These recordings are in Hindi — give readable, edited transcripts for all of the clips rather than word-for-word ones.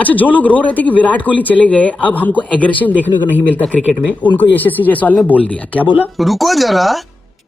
अच्छा, जो लोग रो रहे थे कि विराट कोहली चले गए, अब हमको एग्रेशन देखने को नहीं मिलता क्रिकेट में, उनको यशस्वी जायसवाल ने बोल दिया। क्या बोला? रुको जरा,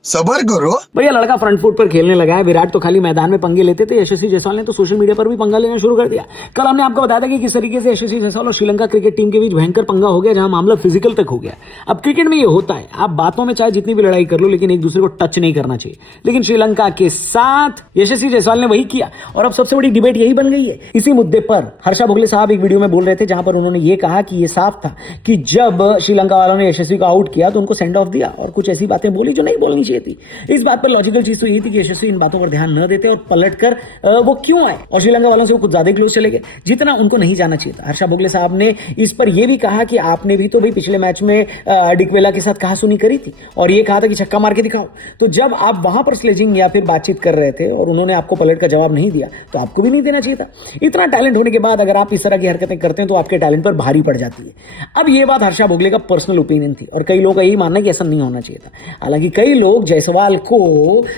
सबर करो। भैया लड़का फ्रंट फुट पर खेलने लगा है। विराट तो खाली मैदान में पंगे लेते थे, यशस्वी जायसवाल ने तो सोशल मीडिया पर भी पंगा लेना शुरू कर दिया। कल हमने आपको बताया था कि किस तरीके से यशस्वी जायसवाल और श्रीलंका क्रिकेट टीम के बीच भयंकर पंगा हो गया, जहां मामला फिजिकल तक हो गया। अब क्रिकेट में ये होता है, आप बातों में चाहे जितनी भी लड़ाई कर लो, लेकिन एक दूसरे को टच नहीं करना चाहिए। लेकिन श्रीलंका के साथ यशस्वी जायसवाल ने वही किया और अब सबसे बड़ी डिबेट यही बन गई है। इसी मुद्दे पर हर्षा भोगले साहब एक वीडियो में बोल रहे थे, जहां पर उन्होंने ये कहा कि ये साफ था कि जब श्रीलंका वालों ने यशस्वी को आउट किया तो उनको सेंड ऑफ दिया और कुछ ऐसी बातें बोली जो नहीं बोलनी चाहिए थी। इस बात पर लॉजिकल चीज तो ये थी कि यशस्वी इन बातों पर ध्यान न देते और पलट कर वो क्यों आए और श्रीलंका वालों से वो कुछ ज्यादा क्लोज चले गए, जितना उनको नहीं जाना चाहिए था। हर्षा भोगले साहब ने इस पर यह भी कहा कि आपने भी तो भाई पिछले मैच में डिकवेला के साथ कहा सुनी करी थी और ये कहा था कि छक्का मार के दिखाओ। तो जब आप वहां पर स्लेजिंग या फिर बातचीत कर रहे थे और उन्होंने आपको पलट का जवाब नहीं दिया, तो आपको भी नहीं देना चाहिए था। इतना टैलेंट होने के बाद अगर आप इस तरह की हरकतें करते हैं तो आपके टैलेंट पर भारी पड़ जाती है। अब ये बात हर्षा भोगले का पर्सनल ओपिनियन थी और कई लोग का यही मानना है कि ऐसा नहीं होना चाहिए था। हालांकि कई लोग जायसवाल को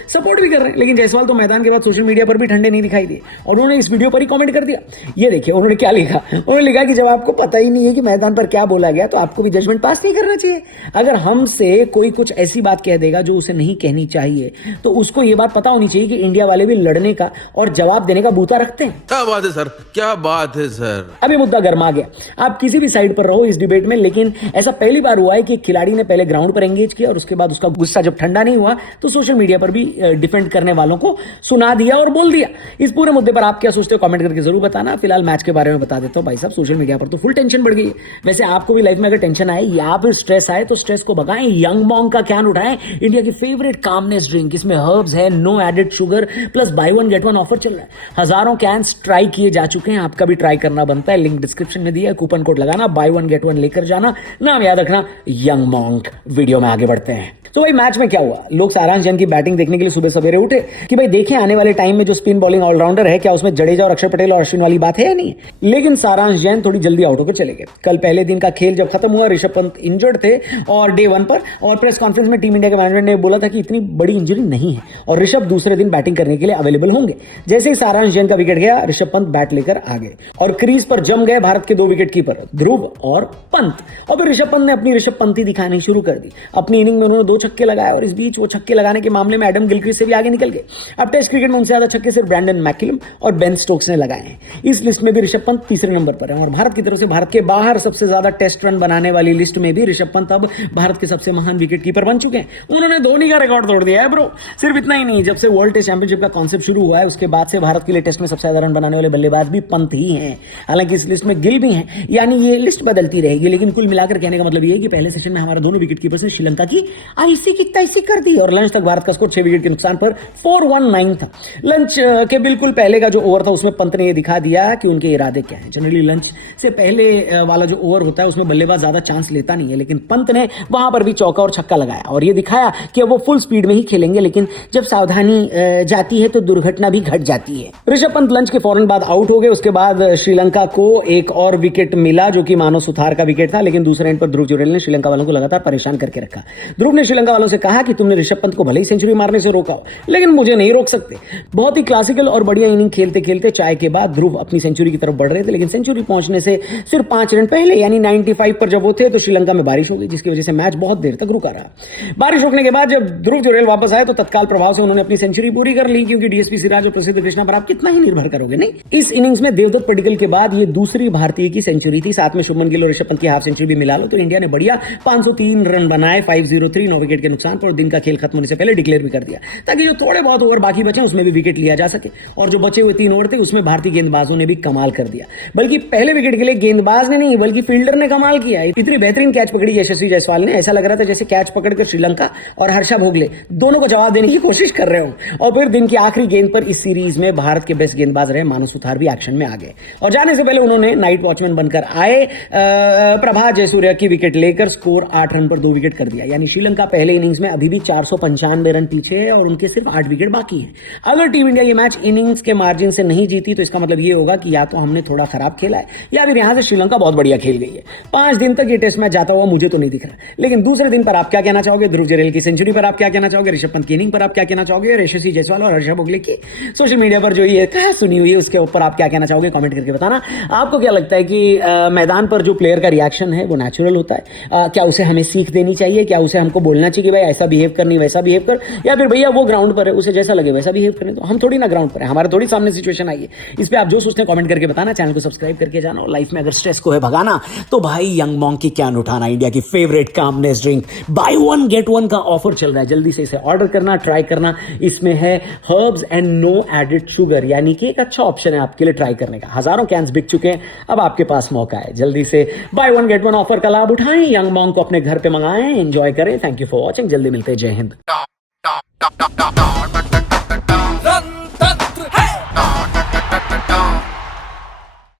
सपोर्ट भी कर रहे हैं, लेकिन जायसवाल तो मैदान के बाद सोशल मीडिया पर भी ठंडे नहीं दिखाई दिए और उन्होंने इस वीडियो पर ही कमेंट कर दिया। ये देखिए उन्होंने क्या लिखा। उन्होंने लिखा कि जब आपको पता ही नहीं है कि मैदान पर क्या बोला गया तो आपको भी जजमेंट पास नहीं करना चाहिए। अगर हमसे कोई कुछ ऐसी बात कह देगा जो उसे नहीं कहनी चाहिए तो उसको ये बात पता होनी चाहिए कि इंडिया वाले भी लड़ने का और जवाब देने का बूता रखते हैं। क्या बात है सर, क्या बात है सर। अब ये मुद्दा गर्मा गया। आप किसी भी साइड पर रहो इस डिबेट में, लेकिन ऐसा पहली बार हुआ है कि खिलाड़ी ने पहले ग्राउंड पर एंगेज किया और उसके बाद उसका गुस्सा जब ठंडा नहीं हुआ तो सोशल मीडिया पर भी डिफेंड करने वालों को सुना दिया और बोल दिया। इस पूरे मुद्दे पर आप क्या सोचते हो कमेंट करके जरूर बताना। फिलहाल मैच के बारे में बता देता हूं। भाई साहब, सोशल मीडिया पर तो फुल टेंशन बढ़ गई है। वैसे आपको भी लाइफ में अगर टेंशन आए या फिर स्ट्रेस आए तो स्ट्रेस को भगाएं, यंग मॉन्क का कैन उठाएं, इंडिया की फेवरेट कामनेस ड्रिंक। इसमें हर्ब्स है, no added sugar, plus buy one get one offer चल रहा है। हजारों कैंस ट्राई किए जा चुके हैं, आपका भी ट्राई करना बनता है। लिंक डिस्क्रिप्शन में दिया है, कूपन कोड लगाना, बाय वन गेट वन लेकर जाना, नाम याद रखना यंग मॉन्क। वीडियो में आगे बढ़ते हैं। तो भाई मैच में क्या हुआ, लोग सारांश जैन की बैटिंग देखने के लिए सुबह सवेरे उठे कि भाई देखें आने वाले टाइम में जो स्पिन बॉलिंग ऑलराउंडर है क्या उसमें जडेजा और अक्षर पटेल और अश्विन वाली बात है या नहीं। लेकिन सारांश जैन थोड़ी जल्दी आउट होकर चले गए। कल पहले दिन का खेल जब खत्म हुआ, ऋषभ पंत इंजर्ड थे और डे 1 पर, और प्रेस कॉन्फ्रेंस में टीम इंडिया के मैनेजमेंट ने बोला था कि इतनी बड़ी इंजरी नहीं है और ऋषभ दूसरे दिन बैटिंग करने के लिए अवेलेबल होंगे। जैसे ही सारांश जैन का विकेट गया, ऋषभ पंत बैट लेकर आ गए और क्रीज पर जम गए भारत के 2 विकेट कीपर ध्रुव और पंत। और फिर ऋषभ पंत ने अपनी ऋषभ पंती दिखानी शुरू कर दी। अपनी इनिंग में उन्होंने 2 छक्के लगाए और इस बीच वो छक्के लगाने के मामले में एडम गिलक्रिस्ट से भी आगे निकल गए। अब टेस्ट क्रिकेट में उनसे ज्यादा छक्के सिर्फ ब्रैंडन मैकलम और बेन स्टोक्स ने लगाए हैं। इस लिस्ट में भी ऋषभ पंत तीसरे नंबर पर है और भारत की तरफ से भारत के बाहर सबसे ज्यादा टेस्ट रन बनाने वाली लिस्ट में भी ऋषभ पंत अब भारत के सबसे महान विकेट कीपर बन चुके हैं। उन्होंने धोनी का रिकॉर्ड तोड़ दिया है ब्रो। सिर्फ इतना ही नहीं, जब से वर्ल्ड टेस्ट चैंपियनशिप का कॉन्सेप्ट शुरू हुआ है उसके बाद से भारत के लिए टेस्ट में सबसे ज्यादा रन बनाने वाले बल्लेबाज भी पंत ही हैं। हालांकि इस लिस्ट में गिल भी हैं, यानी ये लिस्ट बदलती रहेगी, लेकिन कुल मिलाकर कहने का मतलब ये है कि पहले सेशन में हमारे दोनों विकेट कीपर्स ने श्रीलंका की आईसी की तैसी कर दी और लंच तक भारत का स्कोर 6 विकेट के नुकसान पर 419 था। लंच के बिल्कुल पहले का जो ओवर था उसमें पंत ने यह दिखा दिया कि उनके इरादे क्या हैं। जनरली लंच से पहले वाला जो ओवर होता है उसमें बल्लेबाज ज्यादा चांस लेता नहीं है, लेकिन पंत ने वहां पर भी चौका और छक्का लगाया और यह दिखाया कि वो फुल स्पीड में ही खेलेंगे, लेकिन जब सावधानी जाती है तो दुर्घटना भी घट जाती है। ऋषभ पंत लंच के फौरन बाद आउट हो गए। उसके बाद श्रीलंका को एक और विकेट मिला जो कि मानव सुथार का विकेट था, लेकिन दूसरे एंड पर ध्रुव जुरेल ने श्रीलंका वालों को लगातार परेशान करके रखा। ध्रुव ने श्रीलंका वालों से कहा कि तुमने ऋषभ पंत को भले ही सेंचुरी मारने से रोका हो, लेकिन मुझे नहीं रोक सकते। बहुत ही क्लासिकल और बढ़िया इनिंग खेलते खेलते चाय के बाद ध्रुव अपनी सेंचुरी की तरफ बढ़ रहे थे, लेकिन सेंचुरी पहुंचने से सिर्फ 5 रन पहले यानी 95 पर जब वो थे तो श्रीलंका में बारिश हो गई, जिसकी वजह से मैच बहुत देर तक रुका रहा। बारिश रुकने के बाद जब ध्रुव जुरेल वापस आए तो तत्काल प्रभाव से उन्होंने अपनी सेंचुरी पूरी कर ली, क्योंकि डीएसपी सिराज और प्रसिद्ध कृष्णा पर आप कितना ही निर्भर करोगे। नहीं, इस इनिंग्स में देवदत्त पडिक्कल के बाद ये दूसरी भारतीय की सेंचुरी थी। साथ में शुभमन गिल और ऋषभ पंत की हाफ सेंचुरी भी मिला लो तो इंडिया ने बढ़िया 503 रन बनाए 503 9 विकेट के नुकसान पर, और दिन का खेल खत्म होने से पहले डिक्लेयर भी कर दिया ताकि जो थोड़े बहुत ओवर बाकी बचे उसमें भी विकेट लिया जा सके। और जो बचे हुए 3 ओवर थे उसमें भारतीय गेंदबाजों ने भी कमाल कर दिया। बल्कि पहले विकेट के लिए गेंदबाज ने नहीं बल्कि फील्डर ने कमाल किया। इतनी बेहतरीन कैच पकड़ी यशस्वी जायसवाल ने, ऐसा लग रहा था जैसे कैच पकड़कर श्रीलंका और हर्षा भोगले दोनों को जवाब देने की कोशिश कर रहे हो। और फिर दिन की आखिरी गेंद पर इस सीरीज में भारत के बेस्ट गेंदबाज रहे मानव सुथार भी एक्शन में आ गए और जाने से पहले उन्होंने नाइट वॉचमैन बनकर आए। प्रभा जयसूर्या की विकेट लेकर स्कोर 8 रन पर 2 विकेट कर दिया। यानी श्रीलंका पहले इनिंग्स में अभी भी 495 रन पीछे है और उनके सिर्फ 8 विकेट बाकी है। अगर टीम इंडिया ये मैच इनिंग्स के मार्जिन से नहीं जीती तो इसका मतलब ये होगा कि या तो हमने थोड़ा खराब खेला है या फिर यहां से श्रीलंका बहुत बढ़िया खेल गई है। 5 दिन तक ये टेस्ट मैच जाता हुआ मुझे तो नहीं दिख रहा, लेकिन दूसरे दिन पर आप क्या कहना चाहोगे? ध्रुव जरेल की सेंचुरी पर आप क्या कहना चाहोगे? ऋषभ पंत की इनिंग पर आप क्या कहना चाहोगे? यशस्वी जायसवाल और हर्षा भोगले की सोशल मीडिया पर जो ये कहा सुनी हुई है उसके ऊपर आप क्या कहना चाहोगे? कमेंट करके बताना। आपको क्या लगता है कि मैदान पर जो प्लेयर का रिएक्शन है वो नेचुरल होता है? क्या उसे हमें सीख देनी चाहिए? क्या उसे हमको बोलना चाहिए कि भाई ऐसा बिहेव करनी वैसा बिहेव कर, या फिर भैया वो ग्राउंड पर है उसे जैसा लगे वैसा बिहेव करने? तो हम थोड़ी ना ग्राउंड पर है, हमारे थोड़ी सामने सिचुएशन आई है। इस पे आप जो सोचते हैं कमेंट करके बताना, चैनल को सब्सक्राइब करके जाना। और लाइफ में अगर स्ट्रेस को है भगाना तो भाई यंग मॉन्क की कैन उठाना, इंडिया की favourite calmness drink, buy 1 get 1 का ऑफर चल रहा है। जल्दी से इसे ऑर्डर करना, ट्राई करना। इसमें है herbs and no added sugar, यानी कि एक अच्छा ऑप्शन है आपके लिए ट्राई करने का। हजारों कैंस बिक चुके हैं, अब आपके पास मौका है। जल्दी से बाय 1 गेट 1 ऑफर का लाभ उठाएं, यंग मॉन्क को अपने घर पे मंगाएं, एंजॉय करें। थैंक यू फॉर वॉचिंग, जल्दी मिलते हैं। जय हिंद।